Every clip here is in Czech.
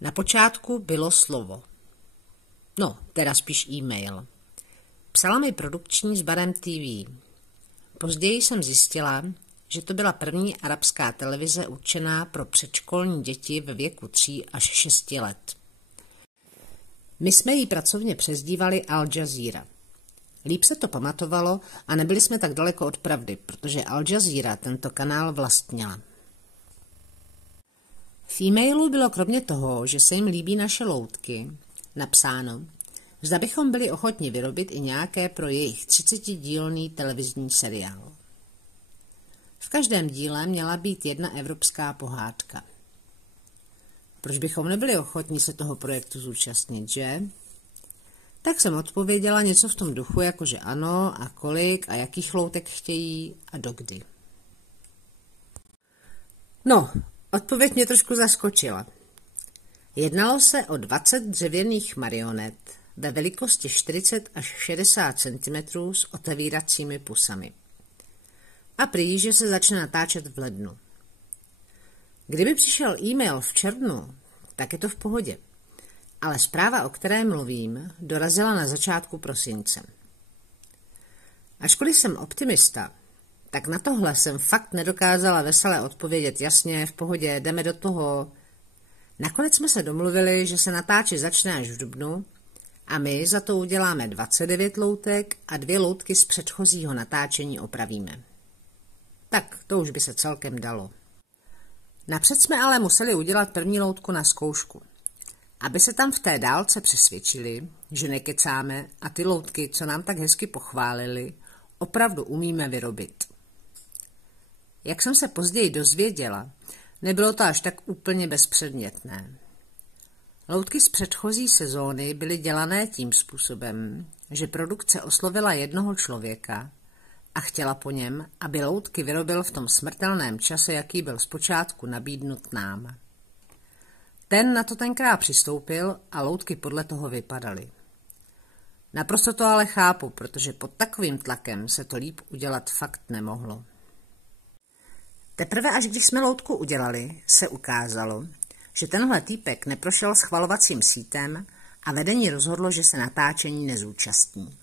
Na počátku bylo slovo. No, teda spíš e-mail. Psala mi produkční s Barem TV. Později jsem zjistila, že to byla první arabská televize určená pro předškolní děti ve věku 3 až 6 let. My jsme ji pracovně přezdívali Al Jazeera. Líp se to pamatovalo a nebyli jsme tak daleko od pravdy, protože Al Jazeera tento kanál vlastnila. V e-mailu bylo kromě toho, že se jim líbí naše loutky, napsáno, zda bychom byli ochotni vyrobit i nějaké pro jejich 30dílný televizní seriál. V každém díle měla být jedna evropská pohádka. Proč bychom nebyli ochotni se toho projektu zúčastnit, že? Tak jsem odpověděla něco v tom duchu, jakože ano a kolik a jakých loutek chtějí a dokdy. No, odpověď mě trošku zaskočila. Jednalo se o 20 dřevěných marionet ve velikosti 40 až 60 cm s otevíracími pusami. A prý, že se začne natáčet v lednu. Kdyby přišel e-mail v červnu, tak je to v pohodě. Ale zpráva, o které mluvím, dorazila na začátku prosince. Ačkoliv jsem optimista, tak na tohle jsem fakt nedokázala veselé odpovědět jasně, v pohodě, jdeme do toho. Nakonec jsme se domluvili, že se natáčet začne až v dubnu a my za to uděláme 29 loutek a 2 loutky z předchozího natáčení opravíme. Tak to už by se celkem dalo. Napřed jsme ale museli udělat první loutku na zkoušku, aby se tam v té dálce přesvědčili, že nekecáme a ty loutky, co nám tak hezky pochválili, opravdu umíme vyrobit. Jak jsem se později dozvěděla, nebylo to až tak úplně bezpředmětné. Loutky z předchozí sezóny byly dělané tím způsobem, že produkce oslovila jednoho člověka a chtěla po něm, aby loutky vyrobil v tom smrtelném čase, jaký byl zpočátku nabídnut nám. Ten na to tenkrát přistoupil a loutky podle toho vypadaly. Naprosto to ale chápu, protože pod takovým tlakem se to líp udělat fakt nemohlo. Teprve až když jsme loutku udělali, se ukázalo, že tenhle týpek neprošel schvalovacím sítem a vedení rozhodlo, že se natáčení nezúčastní.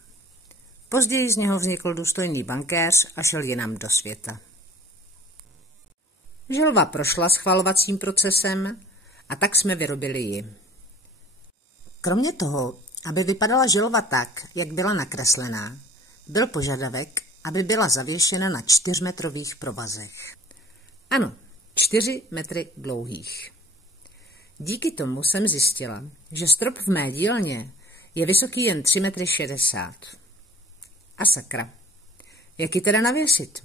Později z něho vznikl důstojný bankéř a šel jinam do světa. Želva prošla schvalovacím procesem a tak jsme vyrobili ji. Kromě toho, aby vypadala želva tak, jak byla nakreslená, byl požadavek, aby byla zavěšena na 4metrových provazech. Ano, 4 metry dlouhých. Díky tomu jsem zjistila, že strop v mé dílně je vysoký jen 3,60 m. A sakra, jak ji teda navěsit?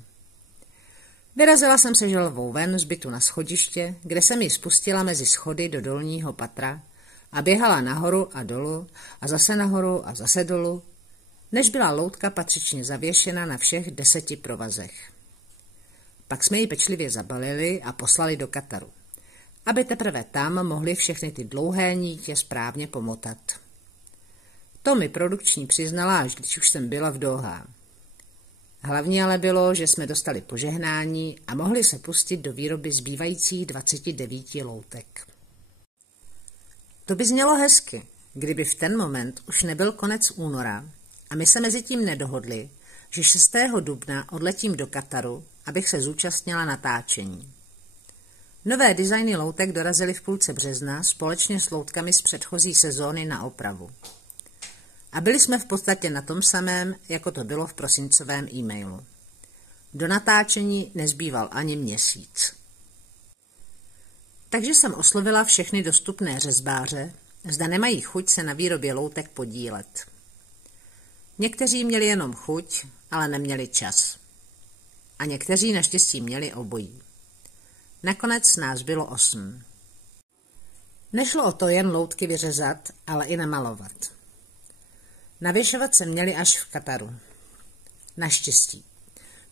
Vyrazila jsem se želvou ven z bytu na schodiště, kde jsem ji spustila mezi schody do dolního patra a běhala nahoru a dolů a zase nahoru a zase dolů, než byla loutka patřičně zavěšena na všech 10 provazech. Pak jsme ji pečlivě zabalili a poslali do Kataru, aby teprve tam mohli všechny ty dlouhé nítě správně pomotat. To mi produkční přiznala, až když už jsem byla v Dohá. Hlavní ale bylo, že jsme dostali požehnání a mohli se pustit do výroby zbývajících 29 loutek. To by znělo hezky, kdyby v ten moment už nebyl konec února a my se mezi tím nedohodli, že 6. dubna odletím do Kataru, abych se zúčastnila natáčení. Nové designy loutek dorazily v půlce března společně s loutkami z předchozí sezóny na opravu. A byli jsme v podstatě na tom samém, jako to bylo v prosincovém e-mailu. Do natáčení nezbýval ani měsíc. Takže jsem oslovila všechny dostupné řezbáře, zda nemají chuť se na výrobě loutek podílet. Někteří měli jenom chuť, ale neměli čas. A někteří naštěstí měli obojí. Nakonec nás bylo 8. Nešlo o to jen loutky vyřezat, ale i namalovat. Navěšovat se měli až v Kataru. Naštěstí,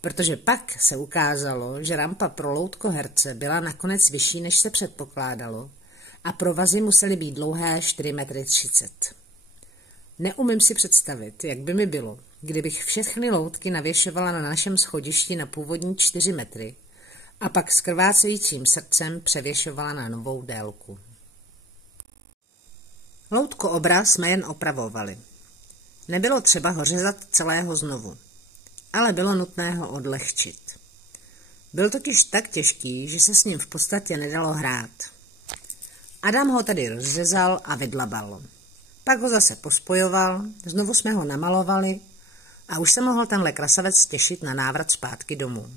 protože pak se ukázalo, že rampa pro loutkoherce byla nakonec vyšší, než se předpokládalo a provazy musely být dlouhé 4,30 metry. Neumím si představit, jak by mi bylo, kdybych všechny loutky navěšovala na našem schodišti na původní 4 metry a pak s krvácejícím srdcem převěšovala na novou délku. Loutko obra jsme jen opravovali. Nebylo třeba ho řezat celého znovu, ale bylo nutné ho odlehčit. Byl totiž tak těžký, že se s ním v podstatě nedalo hrát. Adam ho tedy rozřezal a vydlabal. Pak ho zase pospojoval, znovu jsme ho namalovali a už se mohl tenhle krasavec těšit na návrat zpátky domů.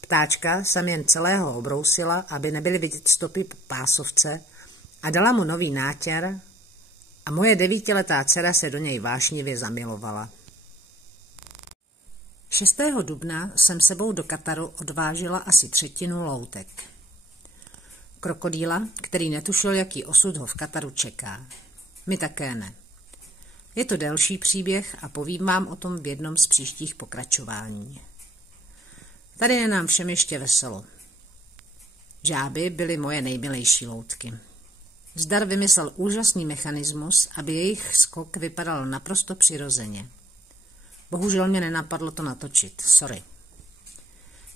Ptáčka jsem jen celého obrousila, aby nebyly vidět stopy po pásovce, a dala mu nový nátěr a moje 9letá dcera se do něj vášnivě zamilovala. 6. dubna jsem sebou do Kataru odvážila asi 1/3 loutek. Krokodýla, který netušil, jaký osud ho v Kataru čeká. My také ne. Je to delší příběh a povím vám o tom v jednom z příštích pokračování. Tady je nám všem ještě veselo. Žáby byly moje nejmilejší loutky. Zdar vymyslel úžasný mechanismus, aby jejich skok vypadal naprosto přirozeně. Bohužel mě nenapadlo to natočit, sorry.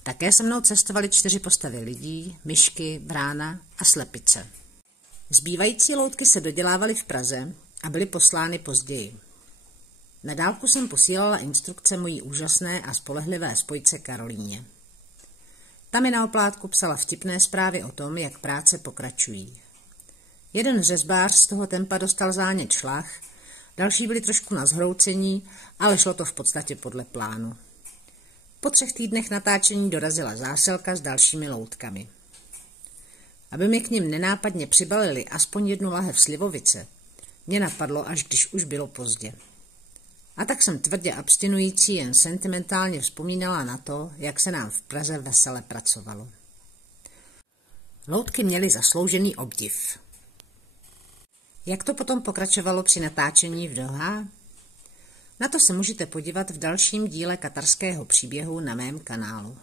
Také se mnou cestovali 4 postavy lidí, myšky, vrána a slepice. Zbývající loutky se dodělávaly v Praze a byly poslány později. Na dálku jsem posílala instrukce mojí úžasné a spolehlivé spojce Karolíně. Ta mi na oplátku psala vtipné zprávy o tom, jak práce pokračují. Jeden řezbář z toho tempa dostal zánět šlach, další byli trošku na zhroucení, ale šlo to v podstatě podle plánu. Po 3 týdnech natáčení dorazila zásilka s dalšími loutkami. Aby mi k nim nenápadně přibalili aspoň 1 lahev slivovice, mě napadlo, až když už bylo pozdě. A tak jsem tvrdě abstinující jen sentimentálně vzpomínala na to, jak se nám v Praze vesele pracovalo. Loutky měly zasloužený obdiv. Jak to potom pokračovalo při natáčení v Dohá? Na to se můžete podívat v dalším díle katarského příběhu na mém kanálu.